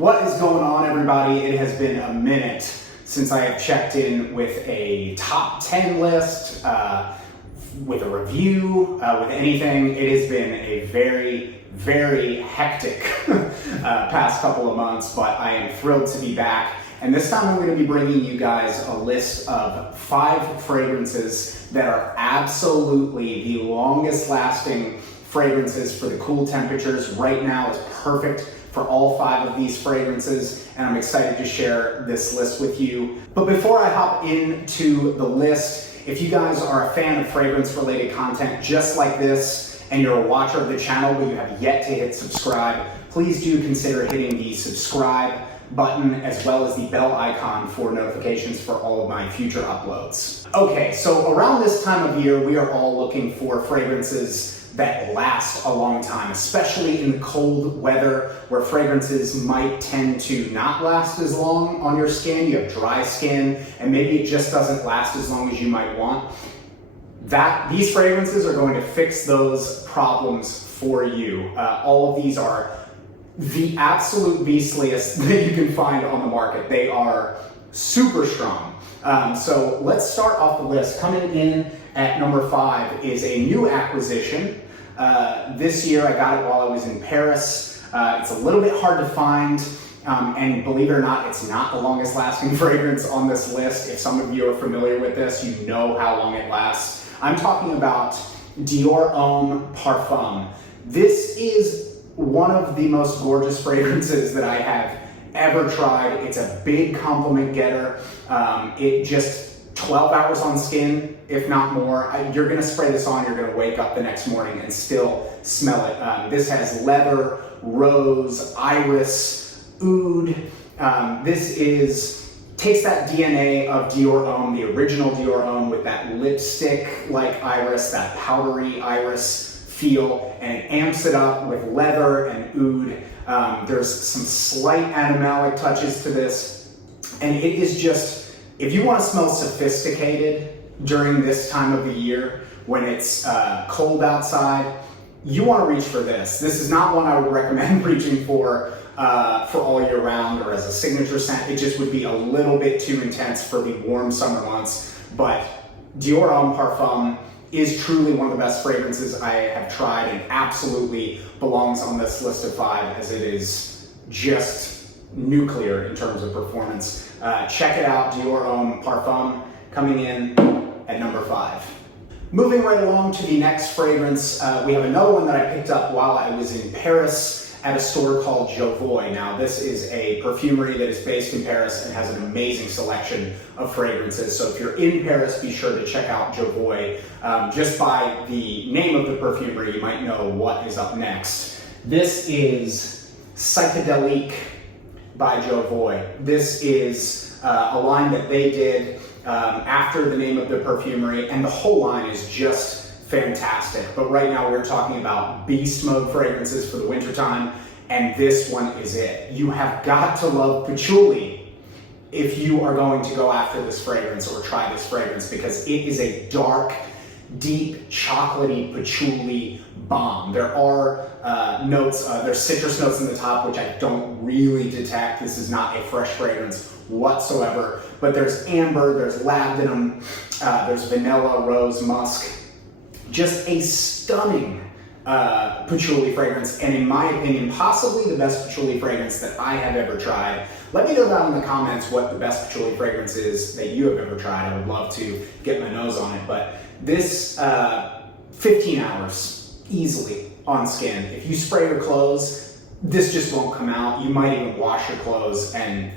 What is going on, everybody? It has been a minute since I have checked in with a top 10 list, with a review, with anything. It has been a very hectic past couple of months, but I am thrilled to be back. And this time I'm going to be bringing you guys a list of 5 fragrances that are absolutely the longest lasting fragrances for the cool temperatures. Right now is perfect for all 5 of these fragrances, and I'm excited to share this list with you. But before I hop into the list, if you guys are a fan of fragrance-related content just like this, and you're a watcher of the channel but you have yet to hit subscribe, please do consider hitting the subscribe button as well as the bell icon for notifications for all of my future uploads. Okay, so around this time of year, we are all looking for fragrances that last a long time, especially in the cold weather where fragrances might tend to not last as long on your skin. You have dry skin and maybe it just doesn't last as long as you might want. These fragrances are going to fix those problems for you. All of these are the absolute beastliest that you can find on the market. They are super strong. So let's start off the list. Coming in at number 5 is a new acquisition. This year I got it while I was in Paris. It's a little bit hard to find, and believe it or not, it's not the longest lasting fragrance on this list. If some of you are familiar with this, you know how long it lasts. I'm talking about Dior Homme Parfum. This is one of the most gorgeous fragrances that I have ever tried. It's a big compliment getter. It just 12 hours on skin, if not more. You're gonna spray this on, you're gonna wake up the next morning and still smell it. This has leather, rose, iris, oud. Takes that DNA of Dior Homme, the original Dior Homme, with that lipstick-like iris, that powdery iris feel, and it amps it up with leather and oud. There's some slight animalic touches to this, and it is just, if you want to smell sophisticated during this time of the year when it's cold outside, you want to reach for this. This is not one I would recommend reaching for all year round or as a signature scent. It just would be a little bit too intense for the warm summer months. But Dior Homme Parfum is truly one of the best fragrances I have tried and absolutely belongs on this list of 5 as it is just nuclear in terms of performance. Check it out, Dior Homme Parfum, coming in at number 5. Moving right along to the next fragrance, we have another one that I picked up while I was in Paris at a store called Joevoy. Now, this is a perfumery that is based in Paris and has an amazing selection of fragrances. So if you're in Paris, be sure to check out Joevoy. Just by the name of the perfumery, you might know what is up next. This is Psychedelic by Joevoy. This is a line that they did after the name of the perfumery, and the whole line is just fantastic. But right now we're talking about beast mode fragrances for the wintertime, and this one is it. You have got to love patchouli if you are going to go after this fragrance or try this fragrance, because it is a dark, deep, chocolatey patchouli bomb. There are there's citrus notes in the top, which I don't really detect. This is not a fresh fragrance whatsoever, but there's amber, there's labdanum, there's vanilla, rose, musk. Just a stunning patchouli fragrance, and in my opinion, possibly the best patchouli fragrance that I have ever tried. Let me know down in the comments what the best patchouli fragrance is that you have ever tried. I would love to get my nose on it, but this 15 hours easily on skin. If you spray your clothes, this just won't come out. You might even wash your clothes and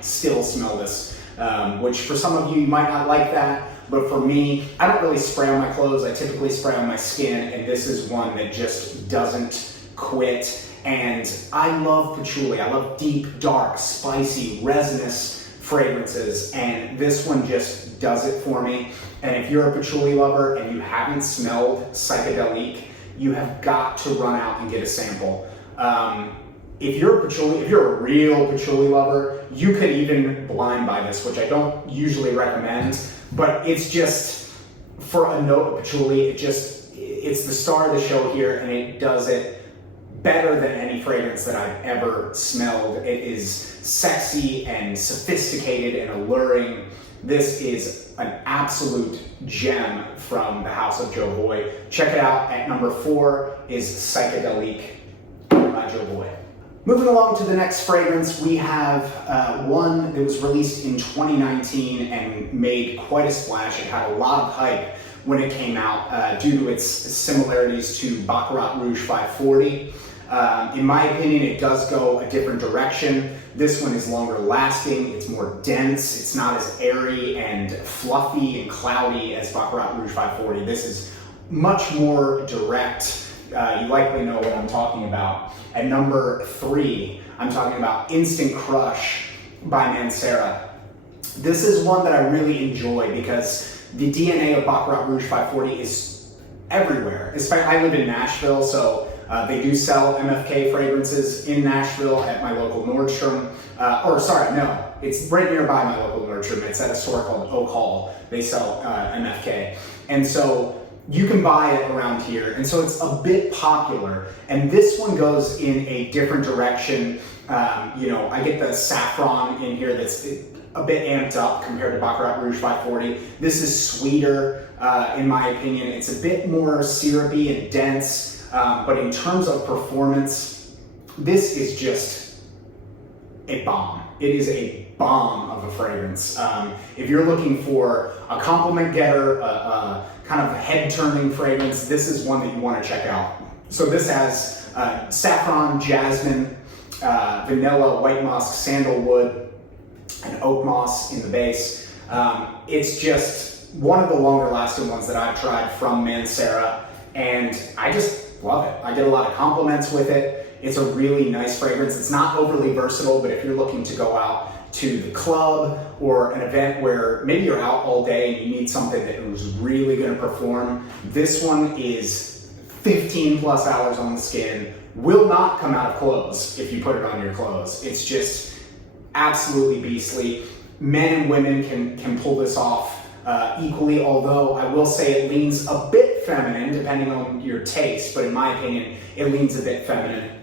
still smell this, which for some of you might not like that. But for me, I don't really spray on my clothes. I typically spray on my skin, and this is one that just doesn't quit. And I love patchouli. I love deep, dark, spicy, resinous fragrances, and this one just does it for me. And if you're a patchouli lover and you haven't smelled Psychedelic, you have got to run out and get a sample. If you're a real patchouli lover, you could even blind buy this, which I don't usually recommend. But it's just, for a note of patchouli, it's the star of the show here, and it does it better than any fragrance that I've ever smelled. It is sexy and sophisticated and alluring. This is an absolute gem from the house of Joevoy. Check it out. At number 4 is Psychedelic by Joevoy. Moving along to the next fragrance, we have one that was released in 2019 and made quite a splash. It had a lot of hype when it came out due to its similarities to Baccarat Rouge 540. In my opinion, it does go a different direction. This one is longer lasting, it's more dense, it's not as airy and fluffy and cloudy as Baccarat Rouge 540. This is much more direct. You likely know what I'm talking about. At number 3, I'm talking about Instant Crush by Mancera. This is one that I really enjoy because the DNA of Baccarat Rouge 540 is everywhere. I live in Nashville, so they do sell MFK fragrances in Nashville at my local Nordstrom. It's right nearby my local Nordstrom. It's at a store called Oak Hall. They sell MFK. And so you can buy it around here. And so it's a bit popular. And this one goes in a different direction. I get the saffron in here that's a bit amped up compared to Baccarat Rouge 540. This is sweeter, in my opinion. It's a bit more syrupy and dense. But in terms of performance, this is just a bomb. It is a bomb of a fragrance. If you're looking for a compliment getter, a kind of head-turning fragrance, this is one that you want to check out. So this has saffron, jasmine, vanilla, white musk, sandalwood, and oak moss in the base. It's just one of the longer lasting ones that I've tried from Mancera, and I just love it. I get a lot of compliments with it. It's a really nice fragrance. It's not overly versatile, but if you're looking to go out to the club or an event where maybe you're out all day and you need something that is really going to perform, this one is 15 plus hours on the skin, will not come out of clothes if you put it on your clothes. It's just absolutely beastly. Men and women can pull this off equally, although I will say it leans a bit feminine depending on your taste, but in my opinion, it leans a bit feminine.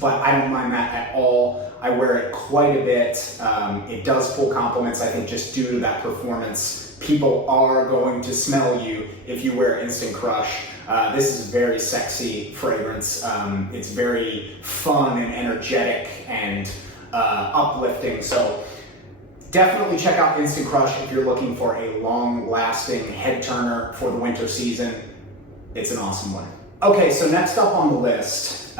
But I don't mind that at all. I wear it quite a bit. It does pull compliments, I think, just due to that performance. People are going to smell you if you wear Instant Crush. This is a very sexy fragrance. It's very fun and energetic and uplifting. So definitely check out Instant Crush if you're looking for a long-lasting head turner for the winter season. It's an awesome one. Okay, so next up on the list,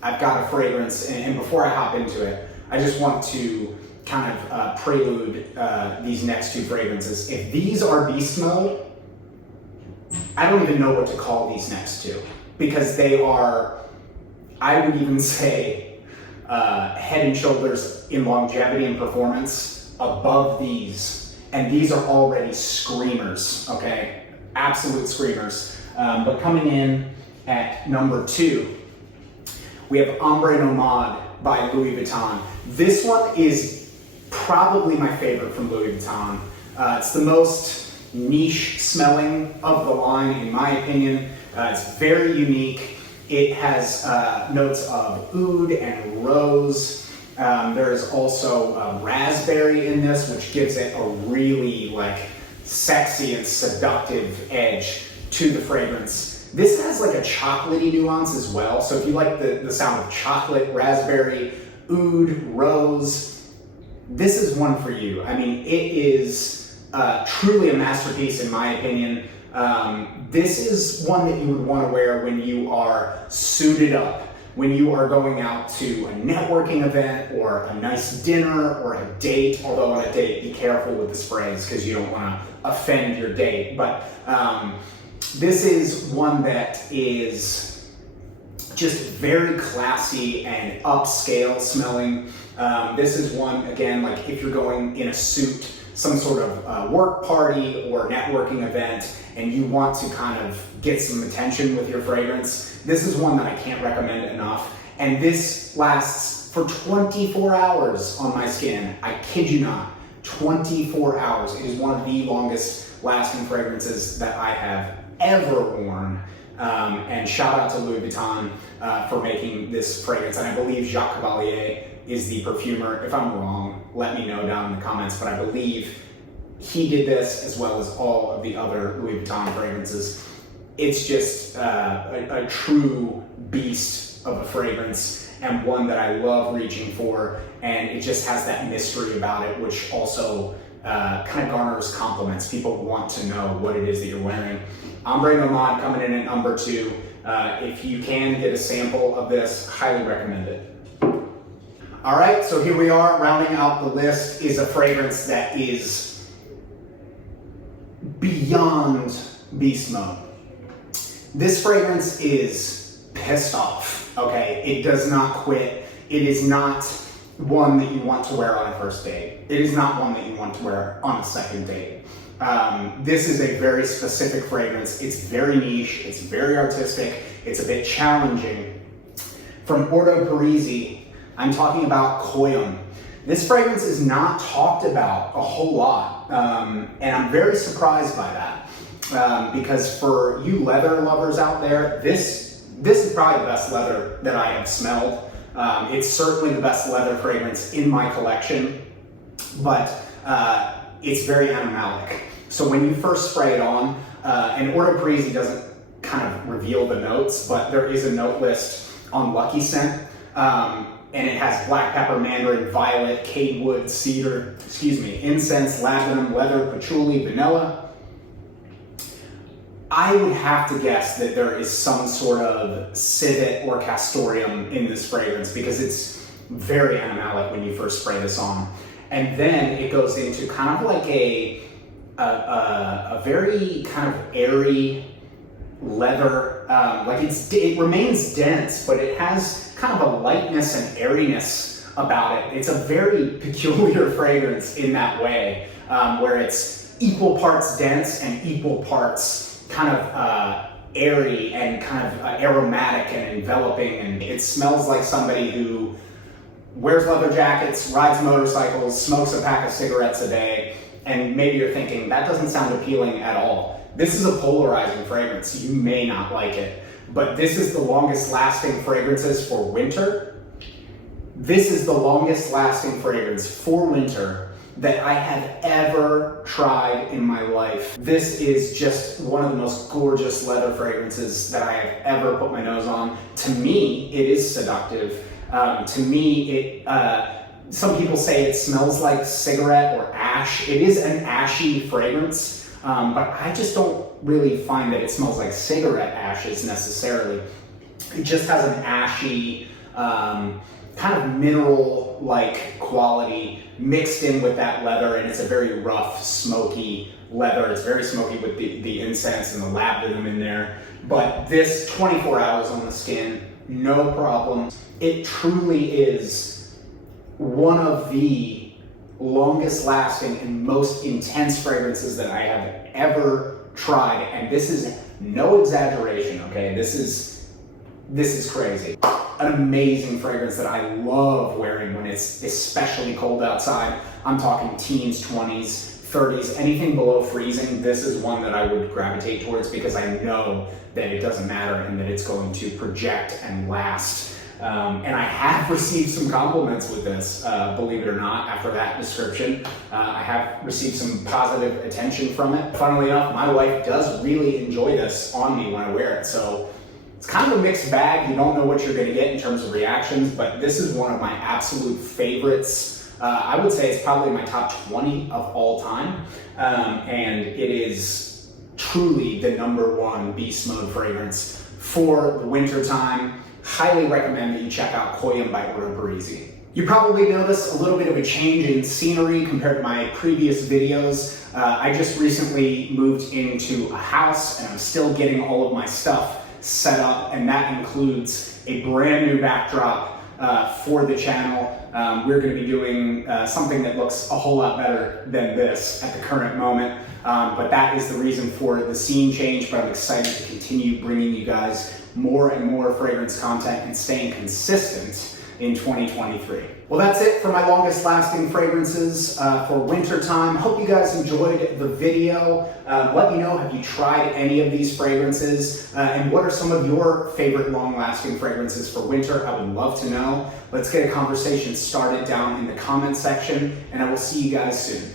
I've got a fragrance, and before I hop into it, I just want to kind of prelude these next two fragrances. If these are beast mode, I don't even know what to call these next two, because they are, I would even say, head and shoulders in longevity and performance above these, and these are already screamers, okay? Absolute screamers. But coming in at number 2, we have Ombre Nomad by Louis Vuitton. This one is probably my favorite from Louis Vuitton. It's the most niche smelling of the line, in my opinion. It's very unique. It has notes of oud and rose. There's also raspberry in this, which gives it a really sexy and seductive edge to the fragrance. This has a chocolatey nuance as well. So if you like the sound of chocolate, raspberry, oud, rose, this is one for you. I mean, it is truly a masterpiece in my opinion. This is one that you would want to wear when you are suited up, when you are going out to a networking event or a nice dinner or a date. Although on a date, be careful with the sprays because you don't want to offend your date. But this is one that is just very classy and upscale smelling. This is one, again, if you're going in a suit, some sort of work party or networking event, and you want to kind of get some attention with your fragrance, this is one that I can't recommend enough. And this lasts for 24 hours on my skin. I kid you not, 24 hours. It is one of the longest lasting fragrances that I have ever worn. And shout out to Louis Vuitton for making this fragrance. And I believe Jacques Cavalier is the perfumer. If I'm wrong, let me know down in the comments, but I believe he did this as well as all of the other Louis Vuitton fragrances. It's just a true beast of a fragrance, and one that I love reaching for, and it just has that mystery about it, which also kind of garners compliments. People want to know what it is that you're wearing. Ombre Nomad coming in at number 2. If you can get a sample of this, highly recommend it. All right, so here we are, rounding out the list is a fragrance that is beyond beast mode. This fragrance is pissed off, okay? It does not quit. It is not one that you want to wear on a first date. It is not one that you want to wear on a second date. This is a very specific fragrance. It's very niche. It's very artistic. It's a bit challenging. From Ordo Parisi, I'm talking about Homme. This fragrance is not talked about a whole lot, and I'm very surprised by that, because for you leather lovers out there, this is probably the best leather that I have smelled. It's certainly the best leather fragrance in my collection, but it's very animalic. So when you first spray it on, and Ordo Parisi doesn't kind of reveal the notes, but there is a note list on Lucky Scent, and it has black pepper, mandarin, violet, cadewood, cedar, incense, labdanum, leather, patchouli, vanilla. I would have to guess that there is some sort of civet or castoreum in this fragrance, because it's very animalic when you first spray this on. And then it goes into kind of like a very kind of airy leather, like it remains dense, but it has kind of a lightness and airiness about it. It's a very peculiar fragrance in that way, where it's equal parts dense and equal parts kind of airy and kind of aromatic and enveloping. And it smells like somebody who wears leather jackets, rides motorcycles, smokes a pack of cigarettes a day, and maybe you're thinking, that doesn't sound appealing at all. This is a polarizing fragrance. You may not like it, but this is the longest lasting fragrances for winter. This is the longest lasting fragrance for winter that I have ever tried in my life. This is just one of the most gorgeous leather fragrances that I have ever put my nose on. To me, it is seductive. To me, some people say it smells like cigarette or ash. It is an ashy fragrance, but I just don't really find that it smells like cigarette ashes necessarily. It just has an ashy, kind of mineral-like quality mixed in with that leather, and it's a very rough, smoky leather. It's very smoky with the incense and the labdanum in there. But this, 24 hours on the skin, no problem. It truly is one of the longest lasting and most intense fragrances that I have ever tried, and this is no exaggeration, okay? This is crazy. An amazing fragrance that I love wearing when it's especially cold outside. I'm talking teens, 20s, 30s, anything below freezing. This is one that I would gravitate towards, because I know that it doesn't matter and that it's going to project and last. And I have received some compliments with this, believe it or not, after that description. I have received some positive attention from it. Funnily enough, my wife does really enjoy this on me when I wear it, so it's kind of a mixed bag. You don't know what you're going to get in terms of reactions, but this is one of my absolute favorites. I would say it's probably my top 20 of all time, and it is truly the #1 beast mode fragrance for the winter time. Highly recommend that you check out Homme by Ordo Parisi. You probably noticed a little bit of a change in scenery compared to my previous videos. I just recently moved into a house, and I'm still getting all of my stuff set up, and that includes a brand new backdrop for the channel. We're going to be doing something that looks a whole lot better than this at the current moment, but that is the reason for the scene change. But I'm excited to continue bringing you guys more and more fragrance content and staying consistent in 2023. Well, that's it for my longest lasting fragrances for winter time. Hope you guys enjoyed the video. Let me know, have you tried any of these fragrances? And what are some of your favorite long lasting fragrances for winter? I would love to know. Let's get a conversation started down in the comment section, and I will see you guys soon.